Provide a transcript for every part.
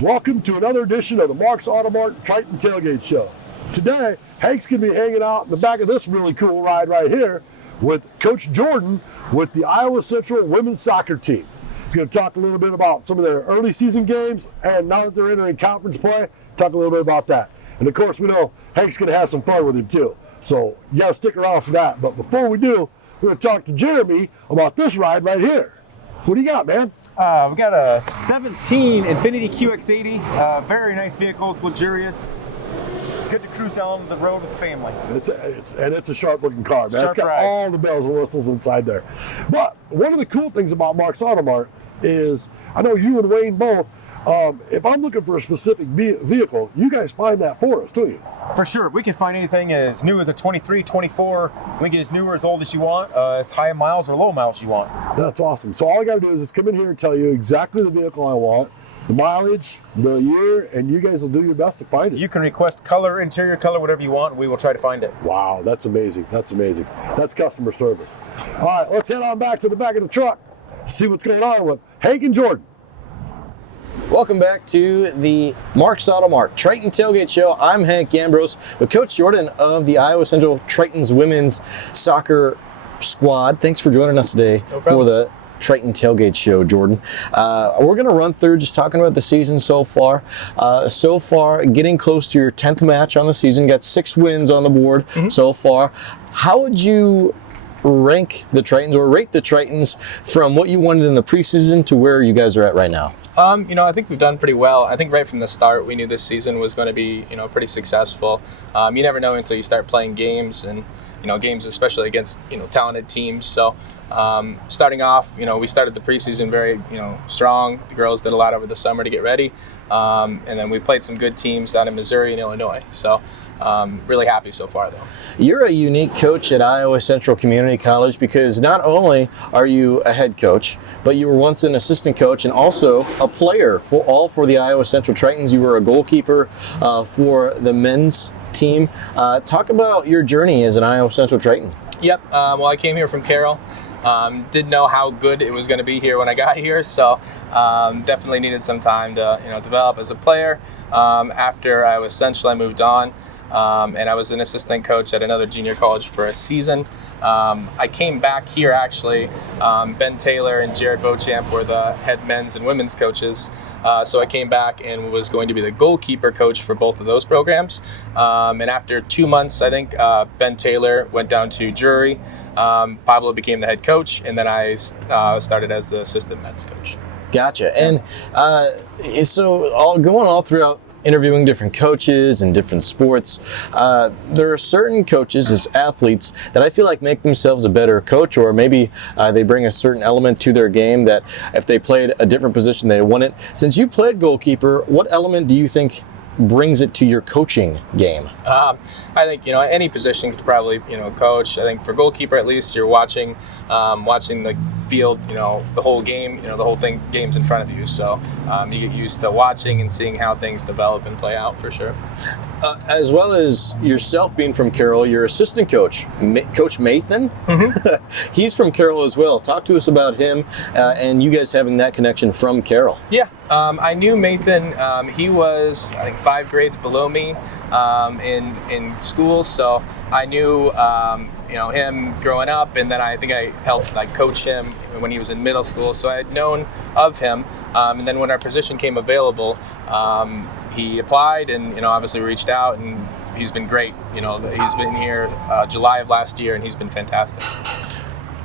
Welcome to another edition of the Mark's Auto Mart Triton Tailgate Show. Today, Hank's going to be hanging out in the back of this really cool ride right here with Coach Jordan with the Iowa Central women's soccer team. He's going to talk a little bit about some of their early season games, and now that they're entering conference play, talk a little bit about that. And of course, we know Hank's going to have some fun with him too. So you got to stick around for that. But before we do, we're going to talk to Jeremy about this ride right here. What do you got, man? We got a 17 Infiniti QX80. Very nice vehicle. It's luxurious. Good to cruise down the road with the family. It's a sharp-looking car, man. Sharp It's got ride. all the bells and whistles inside there. But one of the cool things about Mark's Auto Mart is, I know you and Wayne both, if I'm looking for a specific vehicle, you guys find that for us, don't you? For sure. We can find anything as new as a 23, 24. We can get as new or as old as you want, as high miles or low miles you want. That's awesome. So all I got to do is just come in here and tell you exactly the vehicle I want, the mileage, the year, and you guys will do your best to find it. You can request color, interior color, whatever you want, and we will try to find it. Wow, that's amazing. That's amazing. That's customer service. All right, let's head on back to the back of the truck, see what's going on with Hank and Jordan. Welcome back to the Mark's Auto Mart Triton Tailgate Show. I'm Hank Ambrose with Coach Jordan of the Iowa Central Triton's women's soccer squad. Thanks for joining us today for the Triton Tailgate Show, Jordan. We're going to run through just talking about the season so far. Getting close to your 10th match on the season. Got 6 wins on the board so far. How would you rank the Tritons or rate the Tritons from what you wanted in the preseason to where you guys are at right now? I think we've done pretty well. I think right from the start, we knew this season was going to be, pretty successful. You never know until you start playing games and, games especially against, talented teams. So starting off, we started the preseason very, strong. The girls did a lot over the summer to get ready. And then we played some good teams down in Missouri and Illinois. So really happy so far, though. You're a unique coach at Iowa Central Community College because not only are you a head coach, but you were once an assistant coach and also a player for the Iowa Central Tritons. You were a goalkeeper for the men's team. Talk about your journey as an Iowa Central Triton. Yep. Well, I came here from Carroll. Didn't know how good it was going to be here when I got here, so definitely needed some time to develop as a player. After Iowa Central, I moved on. And I was an assistant coach at another junior college for a season. I came back here actually. Ben Taylor and Jared Beauchamp were the head men's and women's coaches. So I came back and was going to be the goalkeeper coach for both of those programs. And after 2 months, I think Ben Taylor went down to jury. Pablo became the head coach, and then I started as the assistant men's coach. Gotcha. And so going all throughout interviewing different coaches and different sports, there are certain coaches as athletes that I feel like make themselves a better coach, or maybe they bring a certain element to their game that if they played a different position, they won it. Since you played goalkeeper, what element do you think brings it to your coaching game? I think, any position could probably, coach. I think for goalkeeper, at least, you're watching the field, the whole game, the whole thing, game's in front of you. So you get used to watching and seeing how things develop and play out for sure. As well as yourself being from Carroll, your assistant coach, Coach Mathan, he's from Carroll as well. Talk to us about him and you guys having that connection from Carroll. Yeah, I knew Mathan. He was, I think, 5 grades below me in school, so I knew him growing up, and then I think I helped coach him when he was in middle school, so I had known of him. And then when our position came available, he applied and obviously reached out, and he's been great. He's been here July of last year, and he's been fantastic.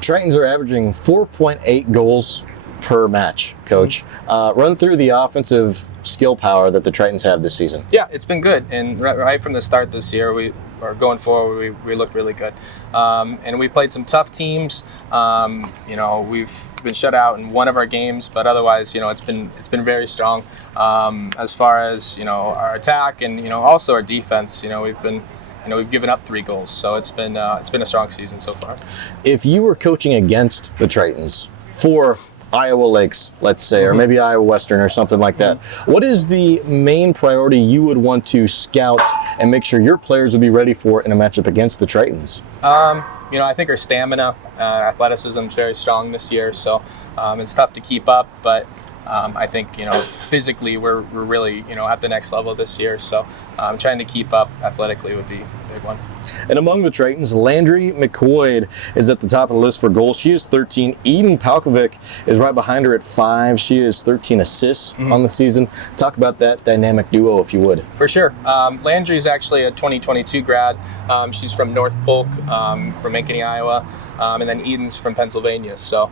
Tritons are averaging 4.8 goals per match, Coach. Run through the offensive skill power that the Tritons have this season. Yeah, it's been good, and right from the start this year, going forward, we looked really good. And we played some tough teams. We've been shut out in one of our games, but otherwise, it's been very strong. As far as our attack and also our defense, we've given up 3 goals, so it's been a strong season so far. If you were coaching against the Tritons for Iowa Lakes, let's say, or maybe Iowa Western or something like that, what is the main priority you would want to scout and make sure your players would be ready for in a matchup against the Tritons? I think our stamina, athleticism is very strong this year, so it's tough to keep up, but I think physically we're really at the next level this year. So trying to keep up athletically would be a big one. And among the Tritons, Landry McCoy is at the top of the list for goals. She is 13. Eden Palkovic is right behind her at 5. She is 13 assists on the season. Talk about that dynamic duo, if you would. For sure. Landry is actually a 2022 grad. She's from North Polk, from Ankeny, Iowa. And then Eden's from Pennsylvania. So,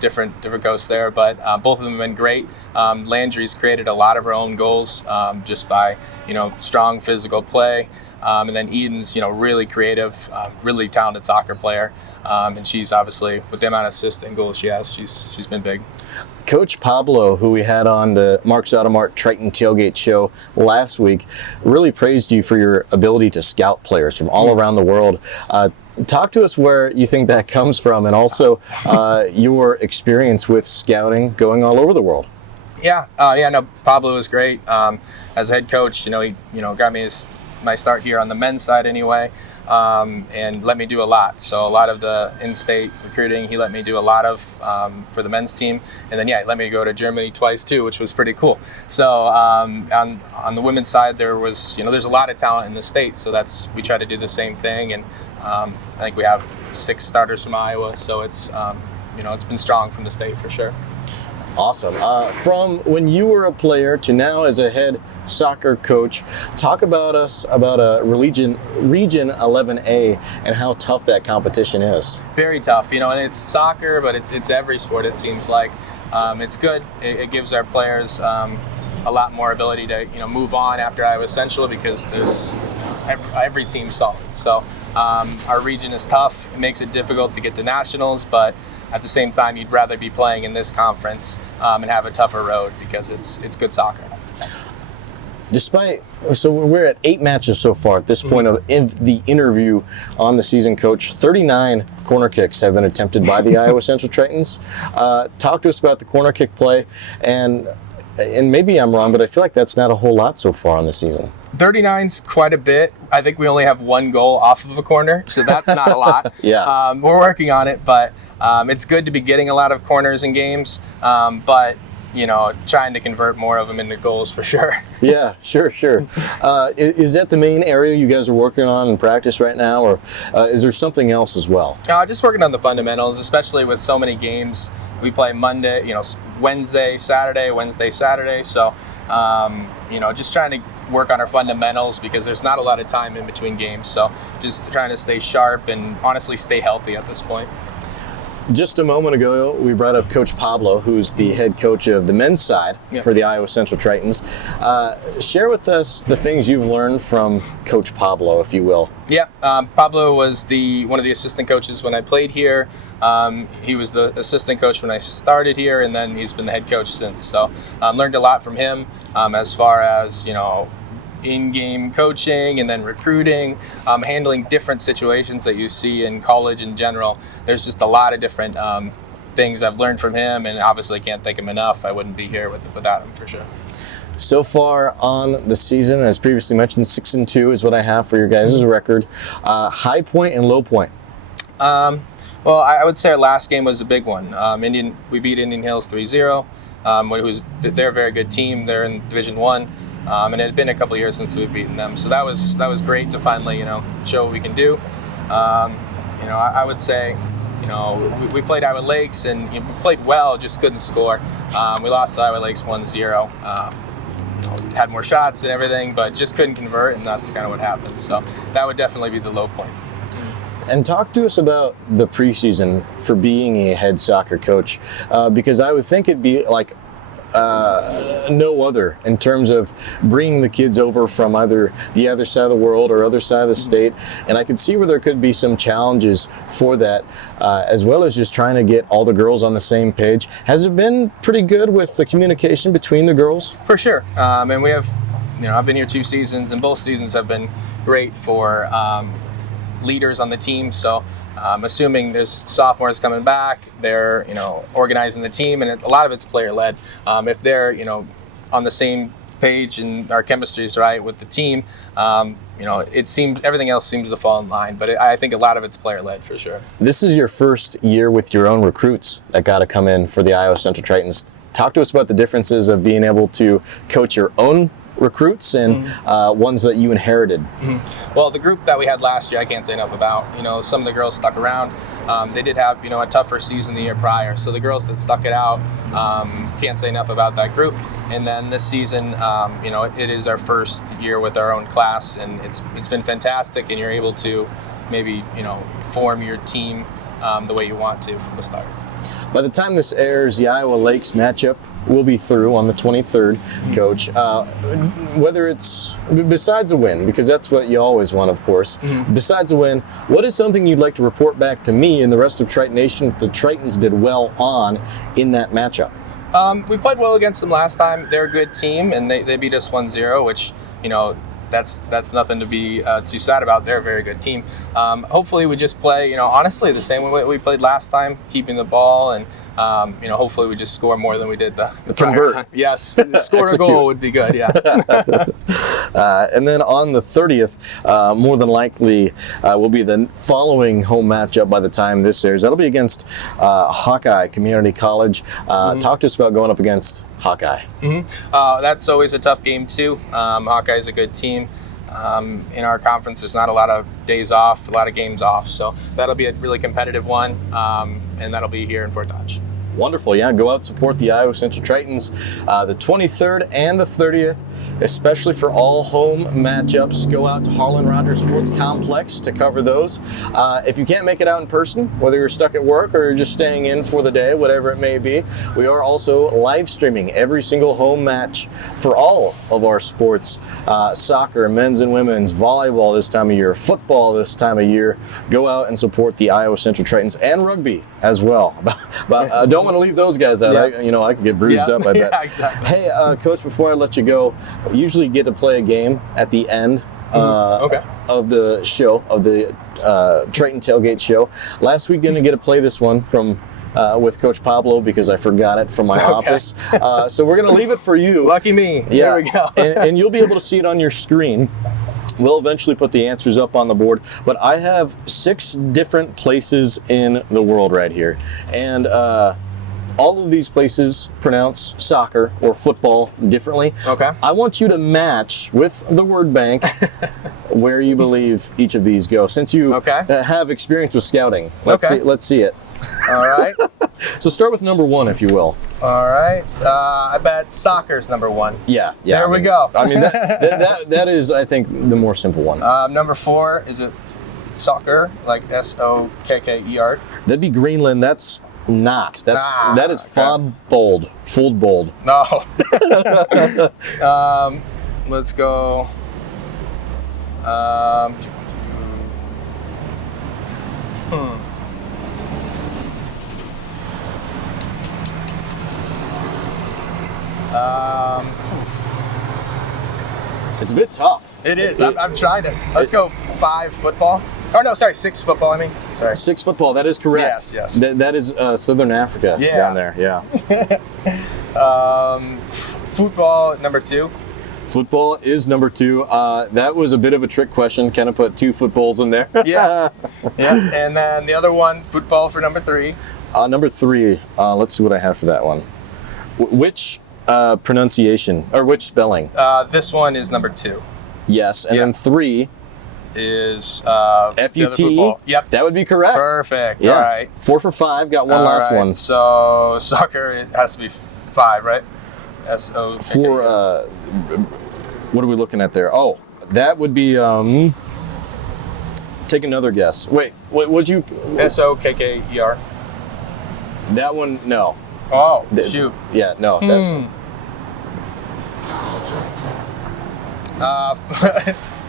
different coasts there, but both of them have been great. Landry's created a lot of her own goals just by, strong physical play. And then Eden's, really creative, really talented soccer player. And she's obviously, with the amount of assists and goals she has, she's been big. Coach Pablo, who we had on the Mark's Auto Mart Triton Tailgate show last week, really praised you for your ability to scout players from all around the world. Talk to us where you think that comes from, and also your experience with scouting going all over the world. Yeah, Pablo was great. As a head coach, he got me my start here on the men's side anyway, and let me do a lot. So a lot of the in-state recruiting, he let me do a lot of for the men's team, and then he let me go to Germany twice too, which was pretty cool. So on the women's side, there was there's a lot of talent in the state, so we try to do the same thing, and I think we have 6 starters from Iowa, so it's it's been strong from the state for sure. Awesome. From when you were a player to now as a head soccer coach, talk about Region 11A and how tough that competition is. Very tough. And it's soccer, but it's every sport, it seems like. It's good. It gives our players a lot more ability to move on after Iowa Central, because there's every team's solid. So our region is tough. It makes it difficult to get to nationals, but at the same time, you'd rather be playing in this conference and have a tougher road, because it's good soccer. So we're at 8 matches so far at this point of the interview on the season, Coach. 39 corner kicks have been attempted by the Iowa Central Tritons. Talk to us about the corner kick play, and maybe I'm wrong, but I feel like that's not a whole lot so far on the season. 39's quite a bit. I think we only have 1 goal off of a corner, so that's not a lot. Yeah. We're working on it, but it's good to be getting a lot of corners in games, but trying to convert more of them into goals for sure. Yeah, sure. Is that the main area you guys are working on in practice right now, or is there something else as well? Just working on the fundamentals, especially with so many games. We play Monday, Wednesday, Saturday. So, just trying to work on our fundamentals, because there's not a lot of time in between games. So just trying to stay sharp and honestly stay healthy at this point. Just a moment ago, we brought up Coach Pablo, who's the head coach of the men's side for the Iowa Central Tritons. Share with us the things you've learned from Coach Pablo, if you will. Yeah, Pablo was one of the assistant coaches when I played here. He was the assistant coach when I started here, and then he's been the head coach since. So learned a lot from him as far as, in-game coaching and then recruiting, handling different situations that you see in college in general. There's just a lot of different things I've learned from him, and obviously can't thank him enough. I wouldn't be here without him for sure. So far on the season, as previously mentioned, 6-2 is what I have for your guys' record. High point and low point. Well, I would say our last game was a big one. We beat Indian Hills 3-0. They're a very good team. They're in Division 1. And it had been a couple years since we've beaten them, so that was great to finally show what we can do. I would say we played Iowa Lakes, and we played well, just couldn't score. We lost to Iowa Lakes 1-0. Had more shots and everything, but just couldn't convert, and that's kind of what happened. So that would definitely be the low point. And talk to us about the preseason for being a head soccer coach, because I would think it'd be like no other in terms of bringing the kids over from either the other side of the world or other side of the state, and I could see where there could be some challenges for that, as well as just trying to get all the girls on the same page. Has it been pretty good with the communication between the girls? For sure, and we have, I've been here 2 seasons, and both seasons have been great for leaders on the team. So assuming there's sophomores coming back, they're organizing the team, and a lot of it's player led. If they're on the same page and our chemistry is right with the team, it seems everything else seems to fall in line. But I think a lot of it's player led for sure. This is your first year with your own recruits that got to come in for the Iowa Central Tritons talk to us about the differences of being able to coach your own recruits and ones that you inherited. Well, the group that we had last year, I can't say enough about. Some of the girls stuck around. They did have, a tougher season the year prior. So the girls that stuck it out, can't say enough about that group. And then this season, it is our first year with our own class, and it's been fantastic. And you're able to maybe, form your team the way you want to from the start. By the time this airs, the Iowa Lakes matchup will be through on the 23rd, Coach. Whether it's, besides a win, because that's what you always want, of course, besides a win, what is something you'd like to report back to me and the rest of Triton Nation the Tritons did well on in that matchup? We played well against them last time. They're a good team, and they beat us 1-0, which, that's nothing to be too sad about. They're a very good team. Hopefully we just play, honestly, the same way we played last time, keeping the ball, and hopefully we just score more than we did the prior time. Yes, score a goal would be good. Yeah. And then on the 30th, more than likely will be the following home matchup by the time this airs. That'll be against Hawkeye Community College. Talk to us about going up against Hawkeye. That's always a tough game too. Hawkeye is a good team. In our conference, there's not a lot of days off, a lot of games off, so that'll be a really competitive one, and that'll be here in Fort Dodge. Wonderful, yeah. Go out, support the Iowa Central Tritons the 23rd and the 30th, especially for all home matchups. Go out to Harlan Rogers Sports Complex to cover those. If you can't make it out in person, whether you're stuck at work or you're just staying in for the day, whatever it may be, we are also live streaming every single home match for all of our sports, soccer, men's and women's, volleyball this time of year, football this time of year. Go out and support the Iowa Central Tritons and rugby as well. But I don't want to leave those guys out. I could get bruised up, I bet. Yeah, exactly. Hey, Coach, before I let you go, we usually get to play a game at the end of the show, of the Triton Tailgate show. Last week didn't get to play this one with Coach Pablo because I forgot it from my office. So we're going to leave it for you. Lucky me. Yeah. There we go. and you'll be able to see it on your screen. We'll eventually put the answers up on the board, but I have 6 different places in the world right here. And all of these places pronounce soccer or football differently. Okay. I want you to match with the word bank where you believe each of these go. Since you have experience with scouting, let's see it. All right. So start with number 1, if you will. All right. I bet soccer's number 1. Yeah. There we go. I mean, that is, I think, the more simple one. Number 4, is it soccer, like S-O-K-K-E-R? That'd be Greenland. That's not. That is fold bold. No. Let's go. It's a bit tough. It is. I'm trying to. Let's go 5 football. Oh no, sorry, 6 football. I mean, sorry. 6 football. That is correct. Yes. That is Southern Africa down there. Yeah. Football number 2. Football is number 2. That was a bit of a trick question. Kind of put 2 footballs in there. Yeah. And then the other one, football for number 3. Number 3. Let's see what I have for that one. Which pronunciation or which spelling? This one is number 2. Yes, and then 3 is F-U-T-E? Yep. That would be correct. Perfect. Yeah. All right. 4 for 5. Got one last one. So soccer, it has to be 5, right? S-O. For what are we looking at there? Oh, that would be take another guess. Wait, would you? S-O-K-K-E-R. That one, no. Oh, shoot. Yeah, no.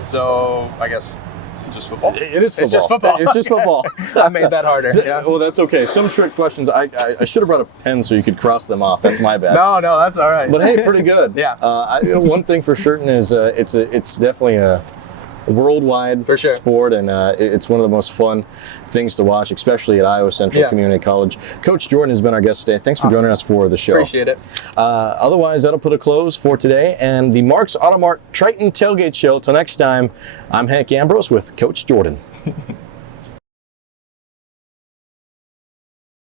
So I guess it's just football. It is football. It's just football. It's just football. I made that harder. Yeah. Well, that's okay. Some trick questions. I should have brought a pen so you could cross them off. That's my bad. No, that's all right. But hey, pretty good. Yeah. One thing for certain is it's definitely a worldwide sport, and it's one of the most fun things to watch, especially at Iowa Central Community College. Coach Jordan has been our guest today. Thanks for joining us for the show. Appreciate it. Otherwise, that'll put a close for today and the Mark's Auto Mart Triton Tailgate Show. Till next time, I'm Hank Ambrose with Coach Jordan.